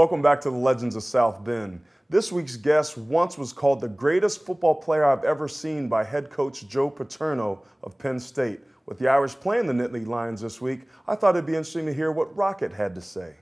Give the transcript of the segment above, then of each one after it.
Welcome back to the Legends of South Bend. This week's guest once was called the greatest football player I've ever seen by head coach Joe Paterno of Penn State. With the Irish playing the Nittany Lions this week, I thought it'd be interesting to hear what Raghib had to say.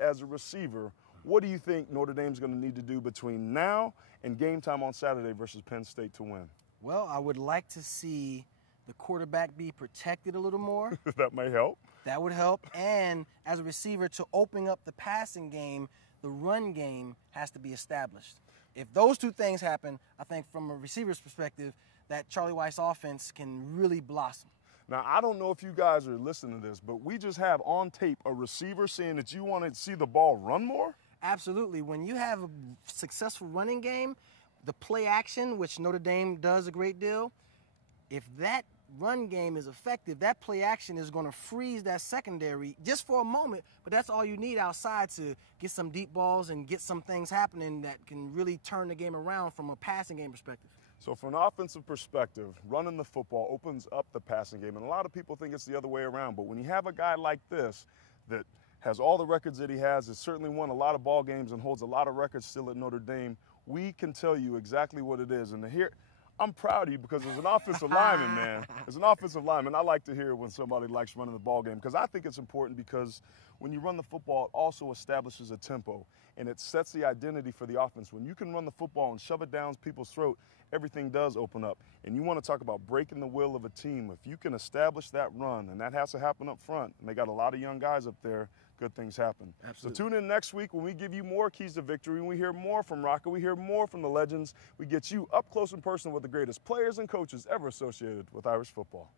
As a receiver, what do you think Notre Dame's going to need to do between now and game time on Saturday versus Penn State to win? Well, I would like to see the quarterback be protected a little more. That may help. That would help. And as a receiver, to open up the passing game, the run game has to be established. If those two things happen, I think from a receiver's perspective, that Charlie Weis offense can really blossom. Now, I don't know if you guys are listening to this, but we just have on tape a receiver saying that you want to see the ball run more? Absolutely. When you have a successful running game, the play action, which Notre Dame does a great deal, if that run game is effective, that play action is going to freeze that secondary just for a moment, but that's all you need outside to get some deep balls and get some things happening that can really turn the game around from a passing game perspective. So from an offensive perspective, running the football opens up the passing game, and a lot of people think it's the other way around, but when you have a guy like this that has all the records that he has certainly won a lot of ball games and holds a lot of records still at Notre Dame, we can tell you exactly what it is. And here, I'm proud of you because as an offensive lineman, man, as an offensive lineman, I like to hear when somebody likes running the ball game because I think it's important because when you run the football, it also establishes a tempo and it sets the identity for the offense. When you can run the football and shove it down people's throat, everything does open up. And you want to talk about breaking the will of a team. If you can establish that run, and that has to happen up front, and they got a lot of young guys up there, good things happen. Absolutely. So tune in next week when we give you more keys to victory, and we hear more from Raghib, we hear more from the legends. We get you up close and personal with the greatest players and coaches ever associated with Irish football.